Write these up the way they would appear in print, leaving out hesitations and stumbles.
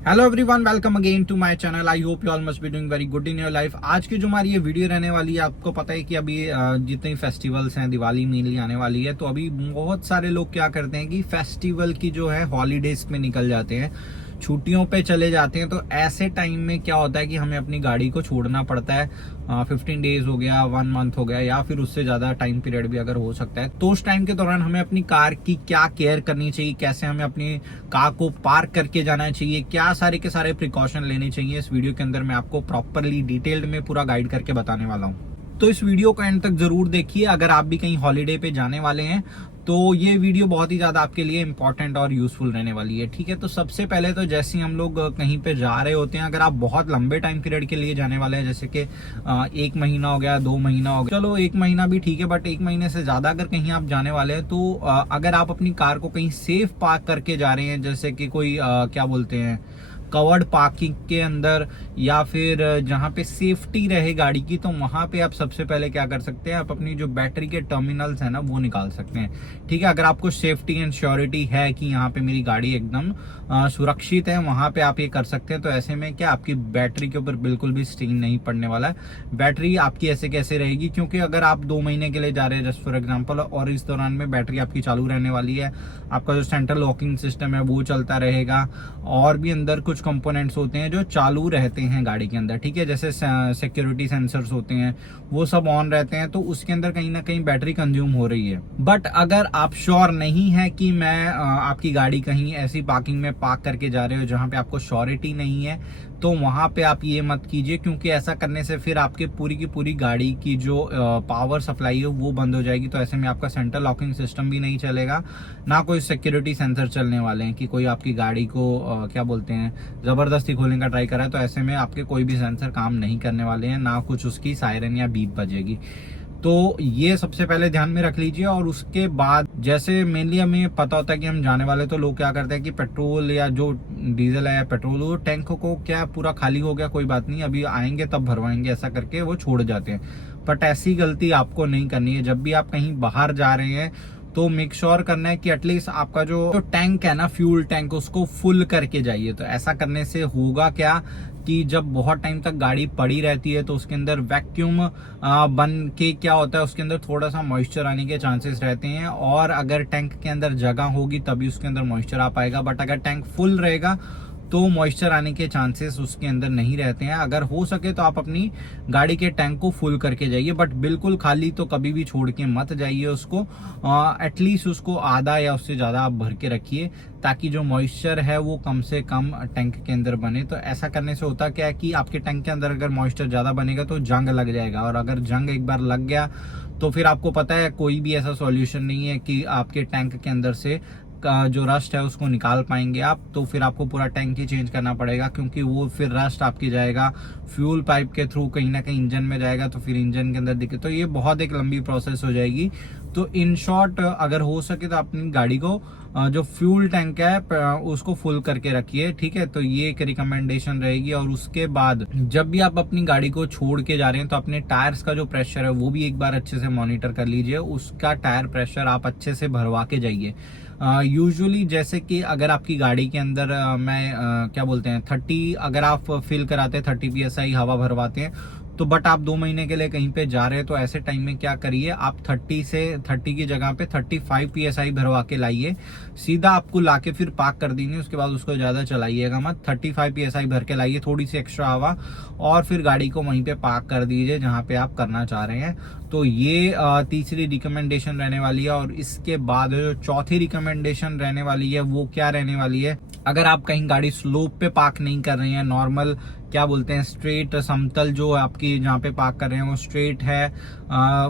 Hello everyone, welcome again to my channel. I hope you all must be doing very good in your life. आज की जो हमारी ये video रहने वाली है, आपको पता है कि अभी जितने फेस्टिवल्स हैं, दिवाली मेनली आने वाली है, तो अभी बहुत सारे लोग क्या करते हैं कि फेस्टिवल की जो है हॉलीडेज में निकल जाते हैं, छुट्टियों पे चले जाते हैं। तो ऐसे टाइम में क्या होता है कि हमें अपनी गाड़ी को छोड़ना पड़ता है। 15 डेज हो गया, 1 मंथ हो गया, या फिर उससे ज्यादा टाइम पीरियड भी अगर हो सकता है। तो उस टाइम के दौरान हमें अपनी कार की क्या केयर करनी चाहिए, कैसे हमें अपनी कार को पार्क करके जाना चाहिए, क्या सारे के सारे प्रिकॉशन लेने चाहिए, इस वीडियो के अंदर मैं आपको प्रॉपरली डिटेल्ड में पूरा गाइड करके बताने वाला हूँ। तो इस वीडियो को एंड तक जरूर देखिए। अगर आप भी कहीं हॉलीडे पे जाने वाले हैं तो ये वीडियो बहुत ही ज्यादा आपके लिए इंपॉर्टेंट और यूजफुल रहने वाली है। ठीक है, तो सबसे पहले तो जैसे ही हम लोग कहीं पे जा रहे होते हैं, अगर आप बहुत लंबे टाइम पीरियड के लिए जाने वाले हैं, जैसे कि 1 महीना हो गया, 2 महीना हो गया, चलो 1 महीना भी ठीक है, बट 1 महीने से ज्यादा अगर कहीं आप जाने वाले हैं तो अगर आप अपनी कार को कहीं सेफ पार्क करके जा रहे हैं, जैसे कि कोई क्या बोलते हैं कवर्ड पार्किंग के अंदर, या फिर जहां पे सेफ्टी रहे गाड़ी की, तो वहां पे आप सबसे पहले क्या कर सकते हैं, आप अपनी जो बैटरी के टर्मिनल्स है ना वो निकाल सकते हैं। ठीक है, अगर आपको सेफ्टी एंड श्योरिटी है कि यहाँ पे मेरी गाड़ी एकदम सुरक्षित है, वहां पे आप ये कर सकते हैं। तो ऐसे में क्या आपकी बैटरी के ऊपर बिल्कुल भी स्ट्रेन नहीं पड़ने वाला है। बैटरी आपकी ऐसे कैसे रहेगी, क्योंकि अगर आप 2 महीने के लिए जा रहे हैं जस्ट फॉर एग्जाम्पल, और इस दौरान में बैटरी आपकी चालू रहने वाली है, आपका जो सेंट्रल लॉकिंग सिस्टम है वो चलता रहेगा, और भी अंदर कुछ कंपोनेंट्स होते हैं जो चालू रहते हैं गाड़ी के अंदर। ठीक है, जैसे सिक्योरिटी सेंसर्स होते हैं, वो सब ऑन रहते हैं, तो उसके अंदर कहीं ना कहीं बैटरी कंज्यूम हो रही है। बट अगर आप श्योर नहीं है कि मैं आपकी गाड़ी कहीं ऐसी पार्किंग में पार्क करके जा रहे हो जहां पे आपको श्योरिटी नहीं है, तो वहां पे आप ये मत कीजिए, क्योंकि ऐसा करने से फिर आपके पूरी की पूरी गाड़ी की जो पावर सप्लाई है वो बंद हो जाएगी। तो ऐसे में आपका सेंट्रल लॉकिंग सिस्टम भी नहीं चलेगा, ना कोई सिक्योरिटी सेंसर चलने वाले हैं कि कोई आपकी गाड़ी को क्या बोलते हैं जबरदस्ती खोलने का ट्राई कर रहा है। तो ऐसे में आपके कोई भी सेंसर काम नहीं करने वाले हैं, ना कुछ उसकी सायरन या बीप बजेगी। तो ये सबसे पहले ध्यान में रख लीजिए। और उसके बाद जैसे मेनली हमें पता होता है कि हम जाने वाले, तो लोग क्या करते हैं कि पेट्रोल या जो डीजल है या पेट्रोल, वो टैंक को क्या पूरा खाली हो गया, कोई बात नहीं, अभी आएंगे तब भरवाएंगे, ऐसा करके वो छोड़ जाते हैं। बट ऐसी गलती आपको नहीं करनी है। जब भी आप कहीं बाहर जा रहे हैं तो मेक श्योर करना है कि एटलीस्ट आपका जो टैंक है ना, फ्यूल टैंक, उसको फुल करके जाइए। तो ऐसा करने से होगा क्या कि जब बहुत टाइम तक गाड़ी पड़ी रहती है तो उसके अंदर वैक्यूम बन के क्या होता है, उसके अंदर थोड़ा सा मॉइस्चर आने के चांसेस रहते हैं, और अगर टैंक के अंदर जगह होगी तभी उसके अंदर मॉइस्चर आ पाएगा। बट अगर टैंक फुल रहेगा तो मॉइस्चर आने के चांसेस उसके अंदर नहीं रहते हैं। अगर हो सके तो आप अपनी गाड़ी के टैंक को फुल करके जाइए, बट बिल्कुल खाली तो कभी भी छोड़ के मत जाइए उसको। एटलीस्ट उसको आधा या उससे ज्यादा आप भर के रखिए, ताकि जो मॉइस्चर है वो कम से कम टैंक के अंदर बने। तो ऐसा करने से होता क्या है कि आपके टैंक के अंदर अगर मॉइस्चर ज्यादा बनेगा तो जंग लग जाएगा, और अगर जंग एक बार लग गया तो फिर आपको पता है कोई भी ऐसा सॉल्यूशन नहीं है कि आपके टैंक के अंदर से का जो रस्ट है उसको निकाल पाएंगे आप। तो फिर आपको पूरा टैंक ही चेंज करना पड़ेगा, क्योंकि वो फिर रस्ट आपकी जाएगा फ्यूल पाइप के थ्रू कहीं ना कहीं इंजन में जाएगा, तो फिर इंजन के अंदर दिक्कत, तो ये बहुत एक लंबी प्रोसेस हो जाएगी। तो इन शॉर्ट अगर हो सके तो अपनी गाड़ी को जो फ्यूल टैंक है उसको फुल करके रखिए। ठीक है, तो ये एक रिकमेंडेशन रहेगी। और उसके बाद जब भी आप अपनी गाड़ी को छोड़ के जा रहे हैं तो अपने टायर्स का जो प्रेशर है वो भी एक बार अच्छे से मॉनिटर कर लीजिए। उसका टायर प्रेशर आप अच्छे से भरवा के जाइए। यूजुअली जैसे कि अगर आपकी गाड़ी के अंदर क्या बोलते हैं 30, अगर आप फिल कराते हैं 30 PSI हवा भरवाते हैं, तो बट आप 2 महीने के लिए कहीं पे जा रहे हैं, तो ऐसे टाइम में क्या करिए, आप 30 की जगह पे 35 PSI भरवा के लाइए। सीधा आपको लाके फिर पार्क कर देंगे, उसके बाद उसको ज्यादा चलाइएगा मत। 35 PSI भर के लाइए, थोड़ी सी एक्स्ट्रा हवा, और फिर गाड़ी को वहीं पे पार्क कर दीजिए जहां पे आप करना चाह रहे हैं। तो ये तीसरी रिकमेंडेशन रहने वाली है। और इसके बाद जो चौथी रिकमेंडेशन रहने वाली है वो क्या रहने वाली है, अगर आप कहीं गाड़ी स्लोप पे पार्क नहीं कर रहे हैं, नॉर्मल क्या बोलते हैं स्ट्रेट समतल जो आपकी जहाँ पे पार्क कर रहे हैं वो स्ट्रेट है,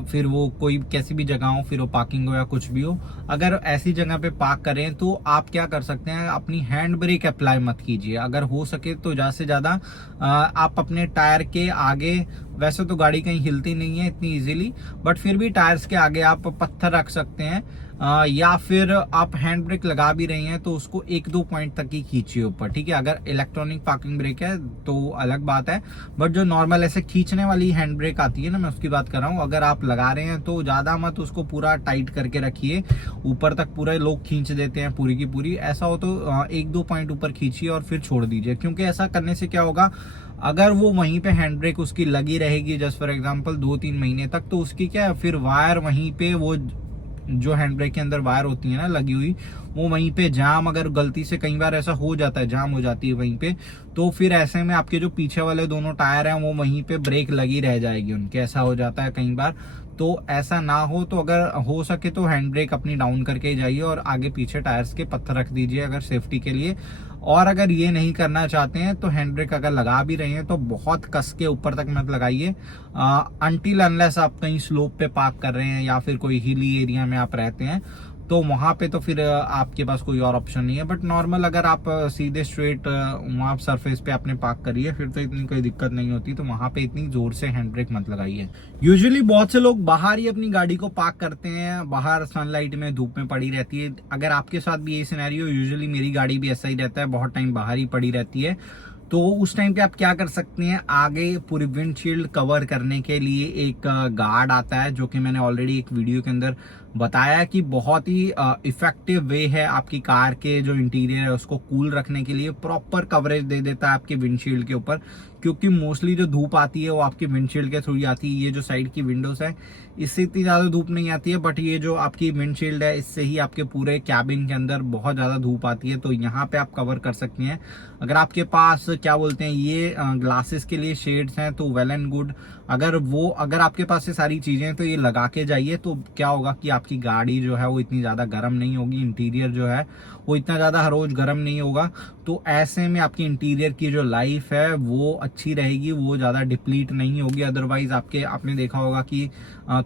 फिर वो कोई कैसी भी जगह हो, फिर वो पार्किंग हो या कुछ भी हो, अगर ऐसी जगह पे पार्क करें तो आप क्या कर सकते हैं, अपनी हैंड ब्रेक अप्लाई मत कीजिए। अगर हो सके तो ज्यादा से ज्यादा आप अपने टायर के आगे, वैसे तो गाड़ी कहीं हिलती नहीं है इतनी इजीली, बट फिर भी टायर्स के आगे आप पत्थर रख सकते हैं, या फिर आप हैंड ब्रेक लगा भी रहे हैं तो उसको 1-2 पॉइंट तक ही खींचिए ऊपर, ठीक है। अगर इलेक्ट्रॉनिक पार्किंग ब्रेक है तो अलग बात है, बट जो नॉर्मल ऐसे खींचने वाली हैंड ब्रेक आती है ना, मैं उसकी बात कर रहा हूँ। अगर आप लगा रहे हैं तो ज्यादा मत उसको पूरा टाइट करके रखिए, ऊपर तक पूरे लोग खींच देते हैं पूरी की पूरी। ऐसा हो तो 1-2 पॉइंट ऊपर खींचिए और फिर छोड़ दीजिए, क्योंकि ऐसा करने से क्या होगा, अगर वो वहीं पे हैंड ब्रेक उसकी लगी रहेगी जस्ट फॉर एग्जांपल 2-3 महीने तक, तो उसकी क्या है, फिर वायर वहीं पे, वो जो हैंड ब्रेक के अंदर वायर होती है ना लगी हुई, वो वहीं पे जाम, अगर गलती से कई बार ऐसा हो जाता है, जाम हो जाती है वहीं पे, तो फिर ऐसे में आपके जो पीछे वाले दोनों टायर हैं वो वहीं पे ब्रेक लगी रह जाएगी उनके, ऐसा हो जाता है कई बार। तो ऐसा ना हो तो अगर हो सके तो हैंड ब्रेक अपनी डाउन करके ही जाइए और आगे पीछे टायर्स के पत्थर रख दीजिए अगर सेफ्टी के लिए। और अगर ये नहीं करना चाहते हैं तो हैंड ब्रेक अगर लगा भी रहे हैं तो बहुत कस के ऊपर तक मत लगाइए, अनटिल अनलेस आप कहीं स्लोप पे पार्क कर रहे हैं या फिर कोई हिली एरिया में आप रहते हैं, तो वहां पे तो फिर आपके पास कोई और ऑप्शन नहीं है। बट नॉर्मल अगर आप सीधे स्ट्रेट वहां सरफेस पे आपने पार्क करिए, फिर तो इतनी कोई दिक्कत नहीं होती, तो वहां पे इतनी जोर से हैंड ब्रेक मत लगाइए। यूजुअली बहुत से लोग बाहर ही अपनी गाड़ी को पार्क करते हैं, बाहर सनलाइट में धूप में पड़ी रहती है। अगर आपके साथ भी ये सिनेरियो, यूजुअली मेरी गाड़ी भी ऐसा ही रहता है, बहुत टाइम बाहर ही पड़ी रहती है, तो उस टाइम पे आप क्या कर सकते हैं, आगे पूरी विंडशील्ड कवर करने के लिए एक गार्ड आता है, जो कि मैंने ऑलरेडी एक वीडियो के अंदर बताया कि बहुत ही इफेक्टिव वे है आपकी कार के जो इंटीरियर है उसको कूल रखने के लिए। प्रॉपर कवरेज दे देता है आपके विंडशील्ड के ऊपर, क्योंकि मोस्टली जो धूप आती है वो आपकी विंडशील्ड के थ्रू ही आती है। ये जो साइड की विंडोज है इससे इतनी ज्यादा धूप नहीं आती है, बट ये जो आपकी विंडशील्ड है इससे ही आपके पूरे कैबिन के अंदर बहुत ज्यादा धूप आती है, तो यहाँ पे आप कवर कर सकते हैं। अगर आपके पास क्या बोलते हैं ये ग्लासेस के लिए शेड्स हैं तो वेल एंड गुड। अगर आपके पास ये सारी चीजें हैं तो ये लगा के जाइए, तो क्या होगा कि आपकी गाड़ी जो है वो इतनी ज्यादा गर्म नहीं होगी, इंटीरियर जो है वो इतना ज्यादा हर रोज गर्म नहीं होगा, तो ऐसे में आपकी इंटीरियर की जो लाइफ है वो अच्छी रहेगी, वो ज्यादा डिप्लीट नहीं होगी। अदरवाइज आपने देखा होगा कि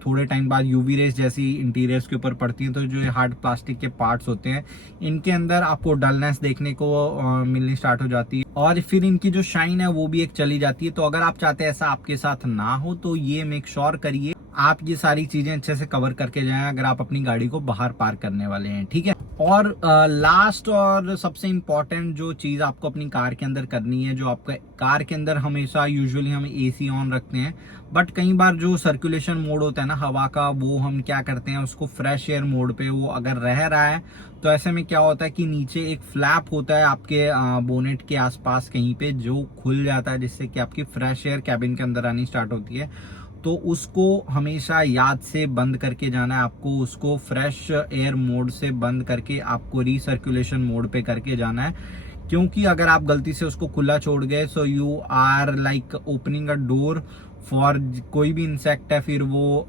थोड़े टाइम बाद यूवी रेस जैसी इंटीरियर्स के ऊपर पड़ती है, तो जो हार्ड प्लास्टिक के पार्ट्स होते हैं इनके अंदर आपको डलनेस देखने को मिलनी स्टार्ट हो जाती है, और फिर इनकी जो शाइन है वो भी एक चली जाती है। तो अगर आप चाहते हैं ऐसा आपके साथ ना हो तो ये मेक श्योर करिए आप ये सारी चीजें अच्छे से कवर करके जाएं अगर आप अपनी गाड़ी को बाहर पार्क करने वाले हैं, ठीक है। और लास्ट और सबसे इम्पोर्टेंट जो चीज आपको अपनी कार के अंदर करनी है, जो आपका कार के अंदर हमेशा यूजुअली हम एसी ऑन रखते हैं, बट कई बार जो सर्कुलेशन मोड होता है ना हवा का, वो हम क्या करते हैं उसको फ्रेश एयर मोड पे वो अगर रह रहा है, तो ऐसे में क्या होता है कि नीचे एक फ्लैप होता है आपके बोनेट के आसपास कहीं पे जो खुल जाता है, जिससे कि आपकी फ्रेश एयर कैबिन के अंदर आनी स्टार्ट होती है। तो उसको हमेशा याद से बंद करके जाना है आपको, उसको फ्रेश एयर मोड से बंद करके आपको रिसर्कुलेशन मोड पे करके जाना है, क्योंकि अगर आप गलती से उसको खुला छोड़ गए so you are like opening a door for कोई भी इंसेक्ट है, फिर वो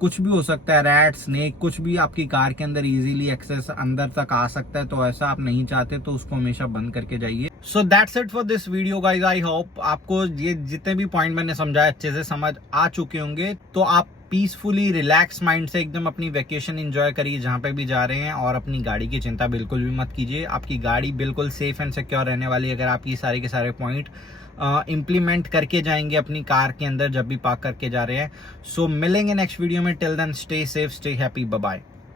कुछ भी हो सकता है, रैट, स्नेक, कुछ भी आपकी कार के अंदर इजीली एक्सेस अंदर तक आ सकता है, तो ऐसा आप नहीं चाहते, तो उसको हमेशा बंद करके जाइए। So that's it for this video guys, I hope आपको ये जितने भी पॉइंट मैंने समझाया अच्छे से समझ आ चुके होंगे, तो आप पीसफुली रिलैक्स माइंड से एकदम अपनी वेकेशन एंजॉय करिए जहां पे भी जा रहे हैं, और अपनी गाड़ी की चिंता बिल्कुल भी मत कीजिए। आपकी गाड़ी बिल्कुल सेफ एंड सिक्योर रहने वाली है अगर आप ये सारे के सारे पॉइंट इम्प्लीमेंट करके जाएंगे अपनी कार के अंदर जब भी पार्क करके जा रहे हैं। सो मिलेंगे नेक्स्ट वीडियो में, till then stay safe, stay happy, bye bye.